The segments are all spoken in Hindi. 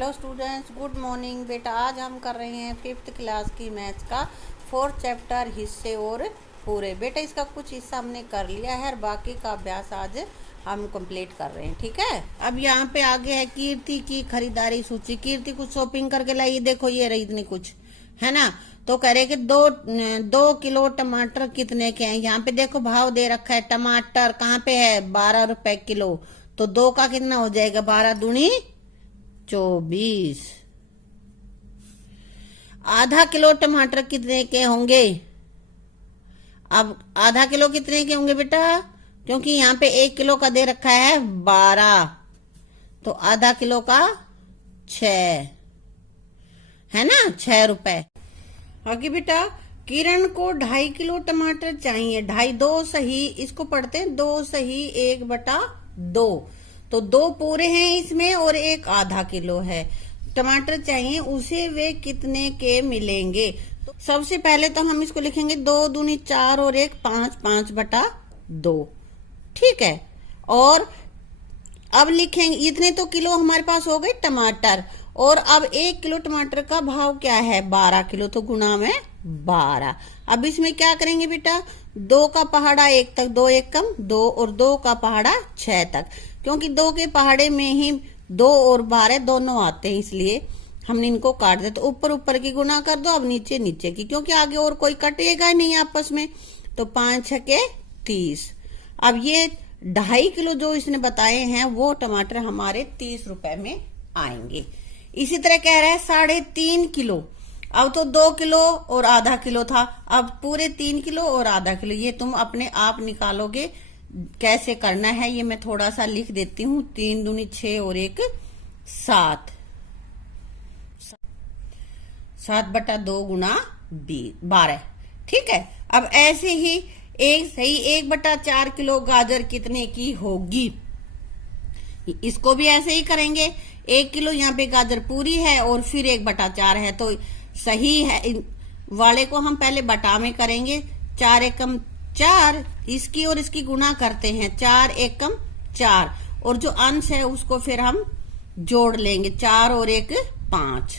Hello students, good morning. बेटा आज हम कर रहे हैं 5th क्लास की मैथ्स का 4th चैप्टर हिस्से और पूरे। बेटा इसका कुछ हिस्सा हमने कर लिया है और बाकी का अभ्यास आज हम कंप्लीट कर रहे हैं। ठीक है, अब यहाँ पे आगे है कीर्ति की खरीदारी सूची। कीर्ति कुछ शॉपिंग करके लाई, देखो ये रही इतनी कुछ, है ना। तो कह रहे कि दो किलो टमाटर कितने के हैं। यहाँ पे देखो भाव दे रखा है, टमाटर कहाँ पे है, 12 रुपए किलो। तो दो का कितना हो जाएगा, 12 दूनी 24। आधा किलो टमाटर कितने के होंगे। अब आधा किलो कितने के होंगे बेटा, क्योंकि यहाँ पे 1 किलो का दे रखा है 12, तो आधा किलो का 6 है ना, 6 रुपए। आगे बेटा किरण को 2.5 किलो टमाटर चाहिए। 2.5 2 सही, इसको पढ़ते हैं 2 सही 1/2। तो 2 पूरे हैं इसमें और 1 आधा किलो है टमाटर चाहिए, उसे वे कितने के मिलेंगे। तो सबसे पहले तो हम इसको लिखेंगे 2 दूनी 4 और 1 5, 5/2। ठीक है, और अब लिखेंगे इतने तो किलो हमारे पास हो गए टमाटर, और अब 1 किलो टमाटर का भाव क्या है, 12 किलो, तो गुना में 12। अब इसमें क्या करेंगे बेटा, 2 का पहाड़ा 1 तक, 2 1 कम 2, और 2 का पहाड़ा 6 तक, क्योंकि 2 के पहाड़े में ही 2 और 12 दोनों आते हैं, इसलिए हमने इनको काट दिया। तो ऊपर ऊपर की गुना कर दो, अब नीचे नीचे की, क्योंकि आगे और कोई कटेगा नहीं आपस में। तो 5 6 30। अब ये 2.5 किलो जो इसने बताए हैं वो टमाटर हमारे 30 रुपए में आएंगे। इसी तरह कह रहा है 3.5 किलो। अब तो 2 किलो और आधा किलो था, अब पूरे 3 किलो और आधा किलो। ये तुम अपने आप निकालोगे कैसे करना है, ये मैं थोड़ा सा लिख देती हूँ। 3 दूनी 6 और 1 7, 7/2 गुना 12। ठीक है, अब ऐसे ही एक सही 1/4 किलो गाजर कितने की होगी, इसको भी ऐसे ही करेंगे। 1 किलो यहाँ पे गाजर पूरी है और फिर 1/4 है, तो सही है वाले को हम पहले बटा में करेंगे। 4 एकम 4, इसकी और इसकी गुना करते हैं, 4 एकम 4, और जो अंश है उसको फिर हम जोड़ लेंगे, 4 और 1 5,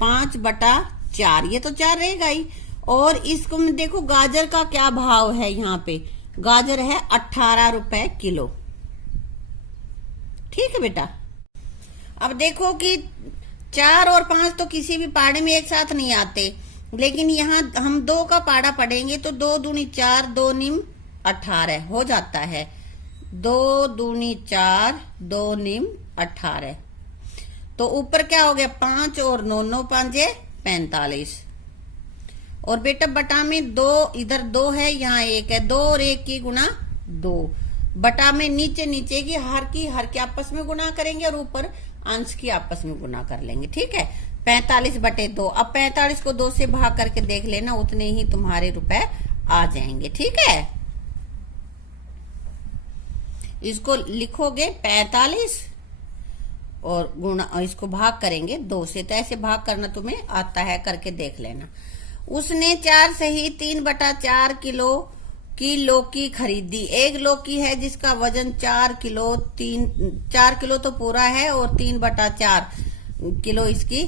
5/4, ये तो 4 रहेगा ही। और इसको देखो गाजर का क्या भाव है, यहाँ पे गाजर है 18 रुपए किलो। ठीक है बेटा, अब देखो कि 4 और 5 तो किसी भी पहाड़े में एक साथ नहीं आते, लेकिन यहाँ हम 2 का पहाड़ा पढ़ेंगे तो 2 दूनी 4, 2 निम 18 हो जाता है। 2 दूनी 4, 2 निम 18, तो ऊपर क्या हो गया, 5 और 9 9 5 45। और बेटा बटा में 2, इधर 2 है यहाँ 1 है, 2 और 1 की गुना 2, बटा में नीचे नीचे की हर के आपस में गुना करेंगे और ऊपर अंश की आपस में गुना कर लेंगे। ठीक है, 45/2। अब 45 को 2 से भाग करके देख लेना, उतने ही तुम्हारे रुपए आ जाएंगे। ठीक है, इसको लिखोगे 45 और गुना, इसको भाग करेंगे 2 से, तो ऐसे भाग करना तुम्हें आता है, करके देख लेना। उसने 4 सही 3/4 किलो की लौकी खरीदी। एक लौकी है जिसका वजन 4 किलो, 4 किलो तो पूरा है और 3/4 किलो इसकी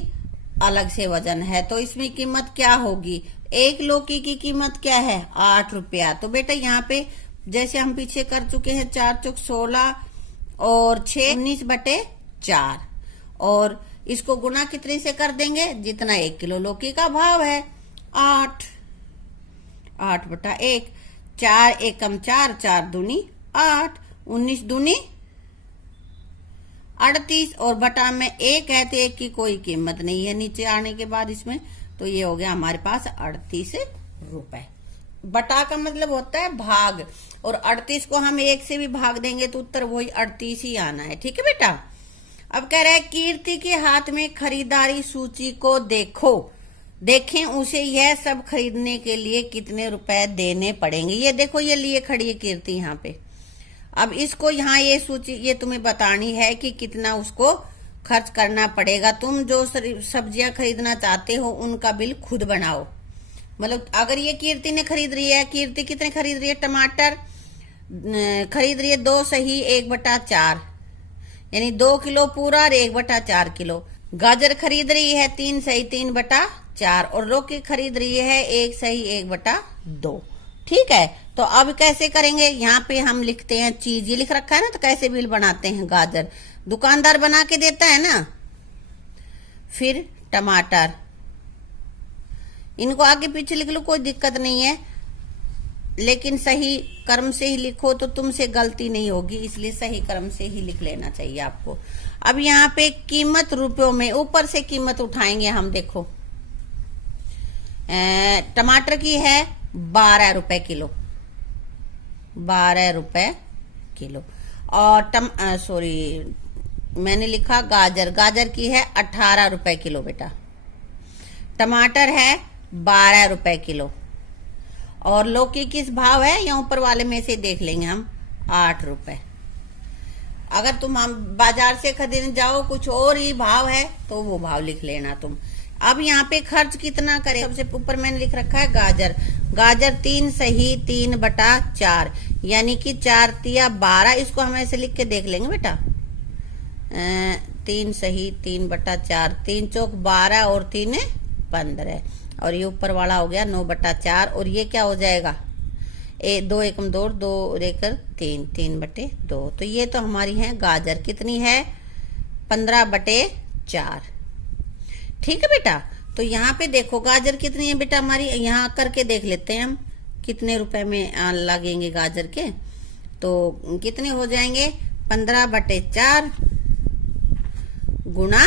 अलग से वजन है, तो इसमें कीमत क्या होगी। एक लौकी की कीमत क्या है, 8 रुपया। तो बेटा यहाँ पे जैसे हम पीछे कर चुके हैं, 4 चौक 16 और 6 19/4, और इसको गुना कितने से कर देंगे, जितना 1 किलो लौकी का भाव है, 8, 8/1। 4 एकम 4, 4 दूनी 8, 19 दूनी 38, और बटा में 1 है तो 1 की कोई कीमत नहीं है नीचे आने के बाद इसमें, तो ये हो गया हमारे पास 38 रुपए। बटा का मतलब होता है भाग, और 38 को हम 1 से भी भाग देंगे तो उत्तर वही 38 ही आना है। ठीक है बेटा, अब कह रहा है कीर्ति के हाथ में खरीदारी सूची को देखें उसे यह सब खरीदने के लिए कितने रुपए देने पड़ेंगे। ये देखो ये लिए खड़ी है कीर्ति यहाँ पे। अब इसको यहाँ ये सूची ये तुम्हें बतानी है कि कितना उसको खर्च करना पड़ेगा। तुम जो सब्जियां खरीदना चाहते हो उनका बिल खुद बनाओ। मतलब अगर ये कीर्ति ने खरीद रही है, कीर्ति कितने खरीद रही है, टमाटर खरीद रही है 2 सही 1/4, यानी 2 किलो पूरा और 1/4 किलो। गाजर खरीद रही है 3 सही 3/4 और लौकी खरीद रही है 1 सही 1/2। ठीक है, तो अब कैसे करेंगे, यहाँ पे हम लिखते हैं चीज, ये लिख रखा है ना, तो कैसे बिल बनाते हैं। गाजर दुकानदार बना के देता है ना। फिर टमाटर, इनको आगे पीछे लिख लो, कोई दिक्कत नहीं है, लेकिन सही क्रम से ही लिखो तो तुमसे गलती नहीं होगी, इसलिए सही क्रम से ही लिख लेना चाहिए आपको। अब यहाँ पे कीमत रुपयों में, ऊपर से कीमत उठाएंगे हम। देखो टमाटर की है 12 रुपए किलो, 12 रुपए किलो। और सॉरी मैंने लिखा गाजर, गाजर की है 18 रुपए किलो बेटा। टमाटर है 12 रुपए किलो। और लौकी किस भाव है, या ऊपर वाले में से देख लेंगे हम, 8 रुपए। अगर तुम हम बाजार से खरीदने जाओ कुछ और ही भाव है तो वो भाव लिख लेना तुम। अब यहाँ पे खर्च कितना करें, सबसे ऊपर मैंने लिख रखा है गाजर, गाजर 3 सही 3/4, यानी कि 4 तिया 12। इसको हम ऐसे लिख के देख लेंगे बेटा, 3 सही 3/4, 3 चौक 12 और 3 15, और ये ऊपर वाला हो गया 9/4। और ये क्या हो जाएगा, 2 एकम 2, 2 एक 3, 3/2। तो ये तो हमारी है गाजर, कितनी है 15/4। ठीक है बेटा, तो यहाँ पे देखो गाजर कितनी है बेटा हमारी, यहाँ करके देख लेते हैं हम कितने रुपए में लगेंगे गाजर के। तो कितने हो जाएंगे, 15/4 गुणा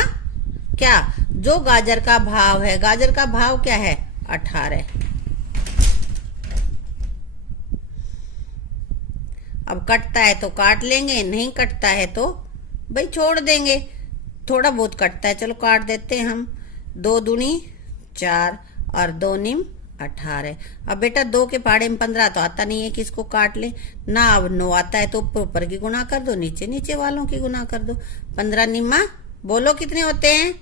क्या, जो गाजर का भाव है, गाजर का भाव क्या है 18। अब कटता है तो काट लेंगे, नहीं कटता है तो भाई छोड़ देंगे। थोड़ा बहुत कटता है, चलो काट देते हैं हम। 2 दूनी 4 और 2 निम 18। अब बेटा 2 के पहाड़े में 15 तो आता नहीं है कि इसको काट ले ना। अब 9 आता है तो ऊपर की गुना कर दो, नीचे नीचे वालों की गुना कर दो। 15 निम्मा बोलो कितने होते हैं,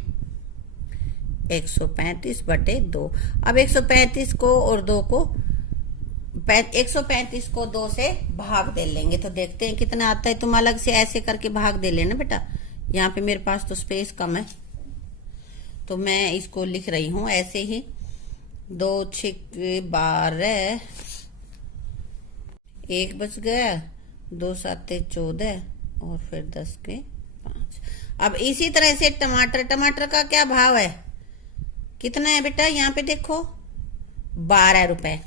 135/2। अब 135 को और 2 को 135 को 2 से भाग दे लेंगे तो देखते हैं कितना आता है। तुम अलग से ऐसे करके भाग दे लेना बेटा, यहाँ पे मेरे पास तो स्पेस कम है तो मैं इसको लिख रही हूं ऐसे ही। 2 6 12, 1 बच गया, 2 7 14 और फिर 10 के 5। अब इसी तरह से टमाटर, टमाटर का क्या भाव है, कितना है बेटा, यहाँ पे देखो 12 रुपए।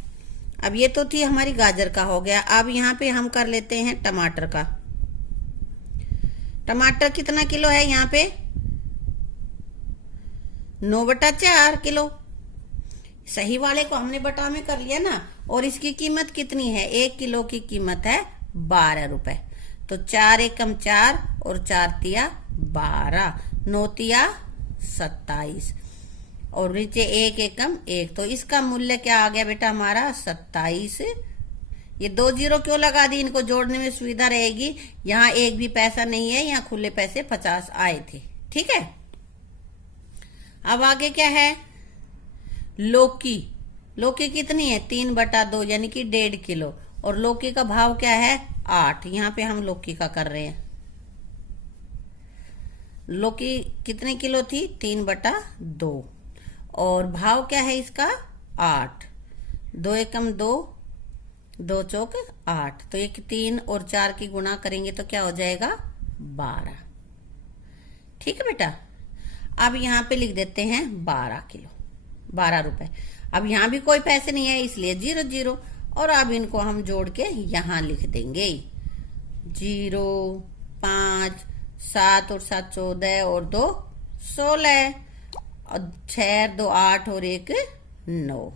अब ये तो थी हमारी गाजर का हो गया। अब यहाँ पे हम कर लेते हैं टमाटर का। टमाटर कितना किलो है यहाँ पे, 9/4 किलो। सही वाले को हमने बटा में कर लिया ना। और इसकी कीमत कितनी है, 1 किलो की कीमत है 12 रुपए। तो 4 एकम 4 और 4 तिया 12, 9 तिया 27 और नीचे 1 एकम 1। तो इसका मूल्य क्या आ गया बेटा हमारा 27। ये 2 जीरो क्यों लगा दी, इनको जोड़ने में सुविधा रहेगी। यहाँ एक भी पैसा नहीं है, यहाँ खुले पैसे 50 आए थे। ठीक है, अब आगे क्या है, लौकी। लौकी कितनी है 3/2 यानी कि 1.5 किलो। और लौकी का भाव क्या है 8। यहाँ पे हम लौकी का कर रहे हैं। लौकी कितने किलो थी 3/2 और भाव क्या है इसका 8। 2 एकम 2, 2 चौक 8। तो एक 3 और 4 की गुणा करेंगे तो क्या हो जाएगा 12। ठीक है बेटा, अब यहाँ पे लिख देते हैं 12 किलो, 12 रुपए। अब यहाँ भी कोई पैसे नहीं है इसलिए 0 0। और अब इनको हम जोड़ के यहाँ लिख देंगे 0 5 7 और 7 14 और 2 16 और 6 2 8 और 1 9।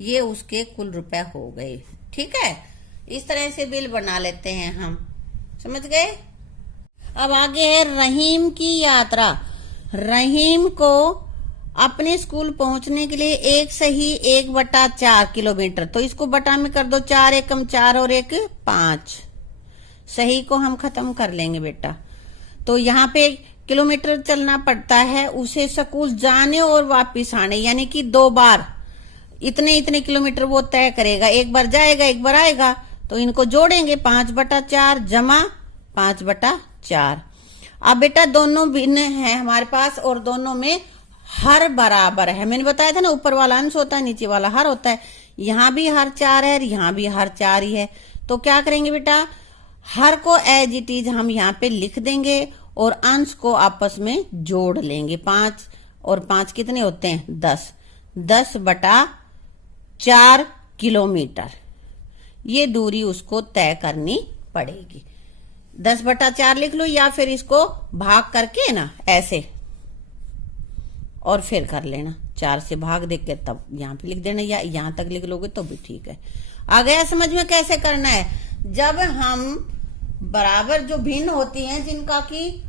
ये उसके कुल रुपए हो गए। ठीक है, इस तरह से बिल बना लेते हैं हम, समझ गए। अब आगे है रहीम की यात्रा। रहीम को अपने स्कूल पहुंचने के लिए 1 सही 1/4 किलोमीटर। तो इसको बटा में कर दो, 4 एकम 4 और 1 5। सही को हम खत्म कर लेंगे बेटा। तो यहाँ पे किलोमीटर चलना पड़ता है उसे स्कूल जाने और वापिस आने, यानी कि 2 बार इतने इतने किलोमीटर वो तय करेगा। एक बार जाएगा एक बार आएगा। तो इनको जोड़ेंगे 5/4 जमा 5/4। अब बेटा दोनों भिन्न है हमारे पास और दोनों में हर बराबर है। मैंने बताया था ना, ऊपर वाला अंश होता है, नीचे वाला हर होता है। यहाँ भी हर 4 है, यहाँ भी हर 4 ही है। तो क्या करेंगे बेटा, हर को एज इट इज हम यहाँ पे लिख देंगे और अंश को आपस में जोड़ लेंगे। 5 और 5 कितने होते हैं? 10। 10/4 किलोमीटर ये दूरी उसको तय करनी पड़ेगी। 10/4 लिख लो या फिर इसको भाग करके ना ऐसे और फिर कर लेना, 4 से भाग देख के तब यहाँ पे लिख देना, या यहाँ तक लिख लोगे तो भी ठीक है। आ गया समझ में कैसे करना है? जब हम बराबर जो भिन्न होती हैं जिनका कि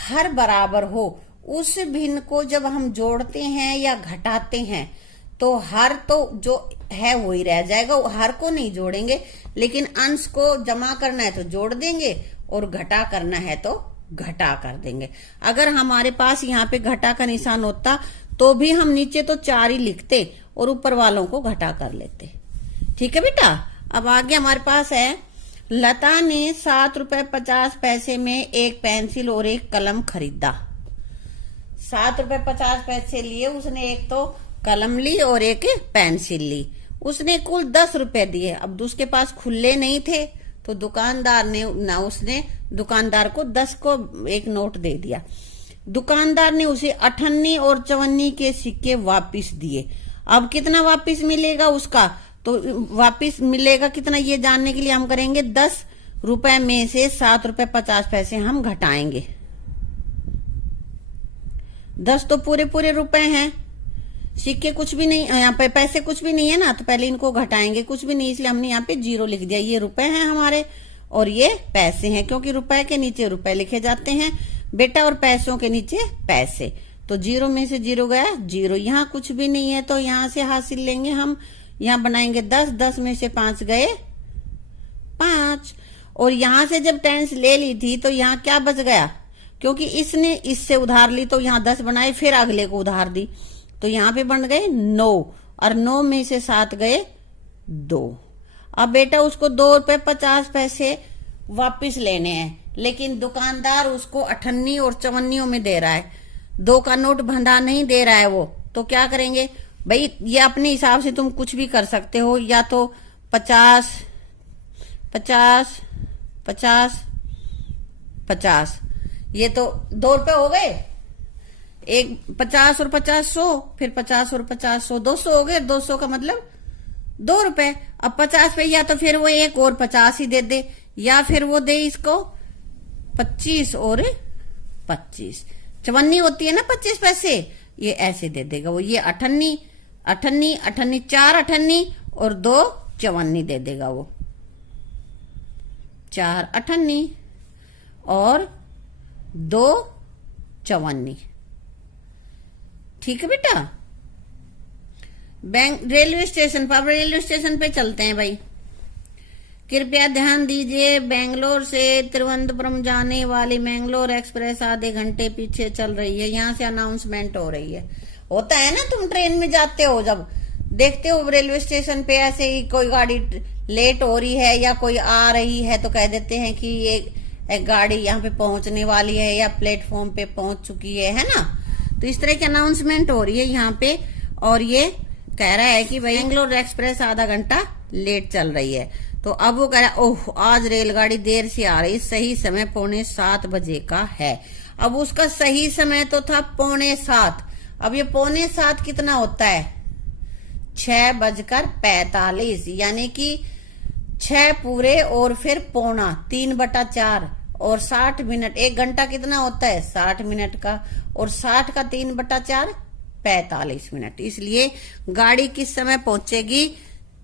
हर बराबर हो, उस भिन्न को जब हम जोड़ते हैं या घटाते हैं तो हर तो जो है वही रह जाएगा, हर को नहीं जोड़ेंगे, लेकिन अंश को जमा करना है तो जोड़ देंगे और घटा करना है तो घटा कर देंगे। अगर हमारे पास यहाँ पे घटा का निशान होता तो भी हम नीचे तो 4 ही लिखते और ऊपर वालों को घटा कर लेते। ठीक है बेटा। अब आगे हमारे पास है, लता ने 7 रुपए 50 पैसे में एक पेंसिल और एक कलम खरीदा। 7 रुपए 50 पैसे लिए उसने, एक तो कलम ली और एक पेंसिल ली। उसने कुल 10 रुपए दिए। अब उसके पास खुले नहीं थे तो दुकानदार ने ना, उसने दुकानदार को 10 को एक नोट दे दिया। दुकानदार ने उसे 58 और 54 के सिक्के वापस दिए। अब कितना वापस मिलेगा उसका? तो वापस मिलेगा कितना ये जानने के लिए हम करेंगे 10 रुपए में से 7 रुपए 50 पैसे हम घटाएंगे। 10 तो पूरे पूरे रुपए हैं, सिक्के कुछ भी नहीं, यहाँ पे पैसे कुछ भी नहीं है ना, तो पहले इनको घटाएंगे, कुछ भी नहीं, इसलिए हमने यहाँ पे 0 लिख दिया। ये रुपए हैं हमारे और ये पैसे हैं, क्योंकि रुपए के नीचे रुपए लिखे जाते हैं बेटा और पैसों के नीचे पैसे। तो 0 में से 0 गया 0। यहाँ कुछ भी नहीं है तो यहाँ से हासिल लेंगे हम, यहाँ बनाएंगे 10। 10 में से 5 गए 5। और यहाँ से जब टेंस ले ली थी तो यहाँ क्या बच गया? क्योंकि इसने इससे उधार ली तो यहाँ 10 बनाए, फिर अगले को उधार दी तो यहाँ पे बन गए 9 और 9 में से 7 गए 2। अब बेटा उसको 2 रुपए 50 पैसे वापिस लेने हैं, लेकिन दुकानदार उसको 58 और 54 में दे रहा है, 2 का नोट बंधा नहीं दे रहा है वो। तो क्या करेंगे भाई, ये अपने हिसाब से तुम कुछ भी कर सकते हो, या तो 50 50 50 50, ये तो 2 रुपए हो गए। एक 50 और 50 100, फिर 50 और 50 100 200 हो गए। 200 का मतलब 2 रुपए। अब 50 पे या तो फिर वो एक और 50 ही दे दे, या फिर वो दे इसको 25 और 25। 54 होती है ना 25 पैसे, ये ऐसे दे देगा वो। ये 58 58 58 4 58 और 2 54 दे देगा वो। 4 58 और 2 54। ठीक है बेटा। बैंक रेलवे स्टेशन पर, अब रेलवे स्टेशन पे चलते हैं भाई। कृपया ध्यान दीजिए, बेंगलोर से तिरुवनंतपुरम जाने वाली मैंगलोर एक्सप्रेस आधे घंटे पीछे चल रही है। यहाँ से अनाउंसमेंट हो रही है। होता है ना, तुम ट्रेन में जाते हो, जब देखते हो रेलवे स्टेशन पे ऐसे ही कोई गाड़ी लेट हो रही है या कोई आ रही है तो कह देते हैं कि ये एक गाड़ी यहाँ पे पहुंचने वाली है या प्लेटफॉर्म पे पहुंच चुकी है ना। तो इस तरह की अनाउंसमेंट हो रही है यहाँ पे, और ये कह रहा है कि भाई बेंगलोर एक्सप्रेस आधा घंटा लेट चल रही है। तो अब वो कह रहा है, ओह आज रेलगाड़ी देर से आ रही, सही समय 6:45 बजे का है। अब उसका सही समय तो था 6:45। अब ये 6:45 कितना होता है? 6:45, यानी कि 6 पूरे और फिर पौना 3/4 और 60 मिनट। 1 घंटा कितना होता है? 60 मिनट का, और 60 का 3/4 45 मिनट। इसलिए गाड़ी किस समय पहुंचेगी?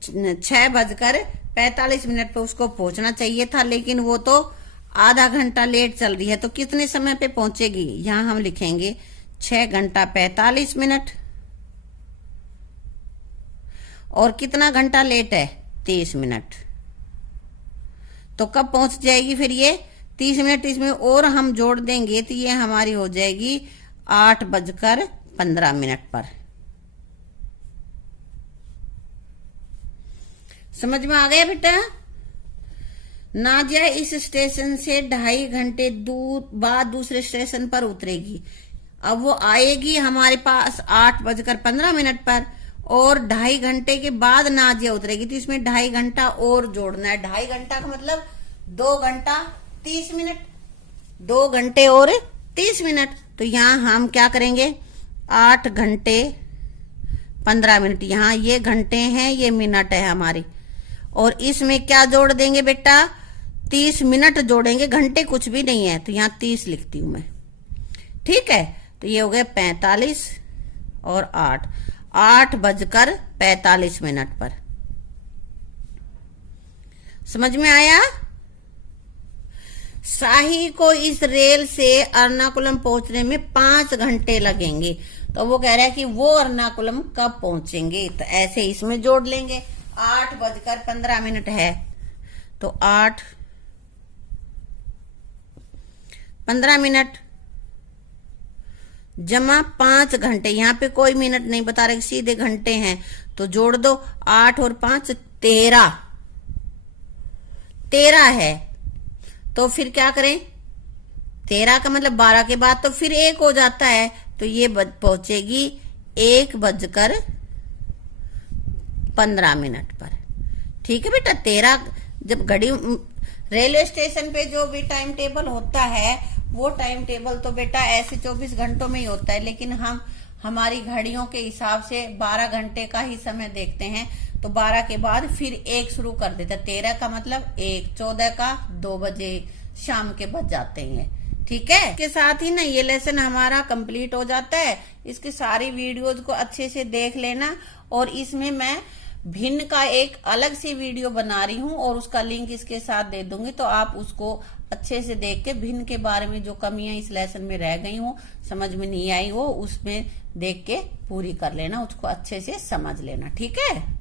6:45 पे उसको पहुंचना चाहिए था, लेकिन वो तो आधा घंटा लेट चल रही है। तो कितने समय पे पहुंचेगी? यहां हम लिखेंगे 6 घंटा 45 मिनट। और कितना घंटा लेट है? 30 मिनट। तो कब पहुंच जाएगी फिर ये? 30 मिनट इसमें और हम जोड़ देंगे तो ये हमारी हो जाएगी 8:15 पर। समझ में आ गया बेटा? नाजिया इस स्टेशन से 2.5 घंटे दूर बाद दूसरे स्टेशन पर उतरेगी। अब वो आएगी हमारे पास 8:15 पर, और 2.5 घंटे के बाद नाजिया उतरेगी, तो इसमें 2.5 घंटा और जोड़ना है। 2.5 घंटा का मतलब 2 घंटा 30 मिनट, 2 घंटे और 30 मिनट। तो यहाँ हम क्या करेंगे, 8 घंटे 15 मिनट, यहाँ ये घंटे हैं, ये मिनट है हमारी, और इसमें क्या जोड़ देंगे बेटा, 30 मिनट जोड़ेंगे, घंटे कुछ भी नहीं है, तो यहाँ 30 लिखती हूं मैं। ठीक है, तो ये हो गए 45 और 8:45 पर। समझ में आया? शाही को इस रेल से एर्नाकुलम पहुंचने में 5 घंटे लगेंगे। तो वो कह रहा है कि वो एर्नाकुलम कब पहुंचेंगे, तो ऐसे इसमें जोड़ लेंगे। 8:15 है, तो 8:15 जमा 5 घंटे, यहाँ पे कोई मिनट नहीं बता रहे, सीधे घंटे हैं, तो जोड़ दो। 8 और 5 13 है। तो फिर क्या करें, 13 का मतलब 12 के बाद तो फिर 1 हो जाता है, तो ये पहुंचेगी 1:15 पर। ठीक है बेटा, 13 जब घड़ी रेलवे स्टेशन पे जो भी टाइम टेबल होता है, वो टाइम टेबल तो बेटा ऐसे 24 घंटों में ही होता है, लेकिन हम हमारी घड़ियों के हिसाब से 12 घंटे का ही समय देखते हैं, तो 12 के बाद फिर 1 शुरू कर देते हैं। 13 का मतलब 1, 14 का 2 बजे शाम के बज जाते हैं। ठीक है, इसके साथ ही ना ये लेसन हमारा कंप्लीट हो जाता है। इसकी सारी वीडियोज को अच्छे से देख लेना, और इसमें मैं भिन्न का एक अलग सी वीडियो बना रही हूँ, और उसका लिंक इसके साथ दे दूंगी, तो आप उसको अच्छे से देख के भिन्न के बारे में जो कमियां इस लेसन में रह गई हो, समझ में नहीं आई हो, उसमें देख के पूरी कर लेना, उसको अच्छे से समझ लेना। ठीक है।